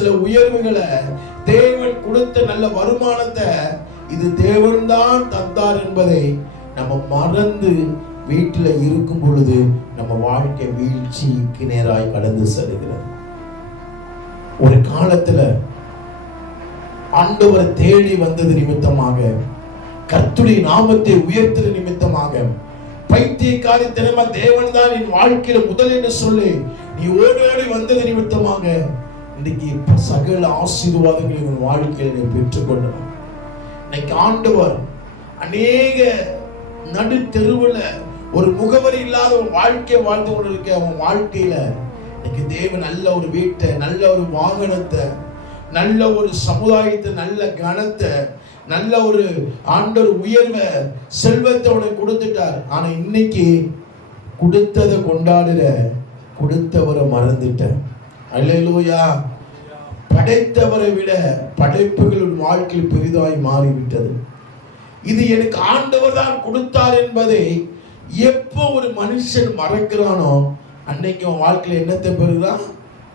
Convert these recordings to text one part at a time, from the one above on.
சில உயர்வுகளை, தேவன் கொடுத்த நல்ல வருமானத்தை இது தேவன் தான் தந்தார் என்பதை நம்ம மறந்து வீட்டில் இருக்கும் பொழுது நம்ம வாழ்க்கை வீழ்ச்சிக்கு நேராய் கடந்து செல்கிறது. ஒரு காலத்துல ஆண்டவரை தேடி வந்தது நிமித்தமாக, கர்த்தருடைய நாமத்தை உயர்த்தது நிமித்தமாக, பைத்தியக்காரித்தனமா தேவன் தான் என் வாழ்க்கையில முதல் என்று சொல்லி நீ ஓடோடி வந்தது நிமித்தமாக இன்னைக்கு சகல ஆசீர்வாதங்களை உன் வாழ்க்கையில நீ பெற்றுக்கொண்டார். இன்னைக்கு ஆண்டவர் அநேக நடு தெருவில் ஒரு முகவரி இல்லாத ஒரு வாழ்க்கையை வாழ்ந்து கொண்டு இருக்க அவன் வாழ்க்கையில இன்னைக்கு தேவன் நல்ல ஒரு வீட்டை, நல்ல ஒரு வாகனத்தை, நல்ல ஒரு சமுதாயத்தை, நல்ல கனத்தை, நல்ல ஒரு ஆண்டவர் உயர்வை, செல்வத்தை உனக்கு கொடுத்துட்டார். ஆனா இன்னைக்கு கொடுத்ததை கொண்டாடுற, கொடுத்தவரை மறந்துட்ட. அல்லேலூயா. படைத்தவரை விட படைப்புகள் வாழ்க்கையில் பெரிதாய் மாறிவிட்டது. இது எனக்கு ஆண்டவர் தான் கொடுத்தார் என்பதை எப்போ ஒரு மனுஷன் மறக்கிறானோ அன்னைக்கு அவன் வாழ்க்கையில் என்னத்தை பெறுகிறான்?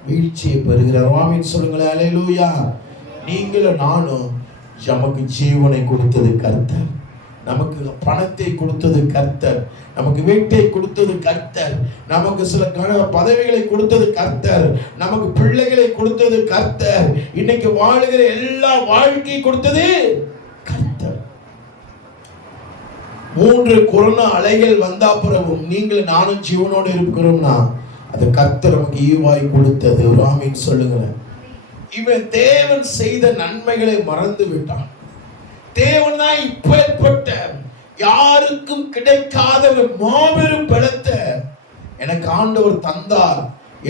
வீழ்ச்சியை பெறுகிறார். ஆமென் சொல்லுங்களேன். அல்லேலூயா. நீங்களும் நானும் நமக்கு ஜீவனை கொடுத்தது கர்த்தர், நமக்கு பணத்தை கொடுத்தது கர்த்தர், நமக்கு வீட்டை கொடுத்தது கர்த்தர், நமக்கு சில பதவிகளை கொடுத்தது கர்த்தர், நமக்கு பிள்ளைகளை கொடுத்தது கர்த்தர், இன்னைக்கு வாழுகிற எல்லா வாழ்க்கையை கொடுத்தது கர்த்தர். 3 கொரோனா அலைகள் வந்தா பிறகும் நீங்கள் நானும் ஜீவனோடு இருக்கிறோம்னா அது கர்த்தர் நமக்கு ஈவாய் கொடுத்தது. ஆமென் சொல்லுங்களேன். இவன் தேவன் செய்த நன்மைகளை மறந்து விட்டான். தேவன் தான் இப்பேற்பட்ட யாருக்கும் கிடைக்காத மாபெரும் பலத்தை எனக்கு ஆண்டவர் தந்தார்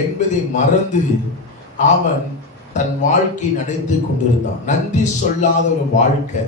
என்பதை மறந்து அவன் தன் வாழ்க்கை நடத்தி கொண்டிருந்தான். நன்றி சொல்லாத ஒரு வாழ்க்கை.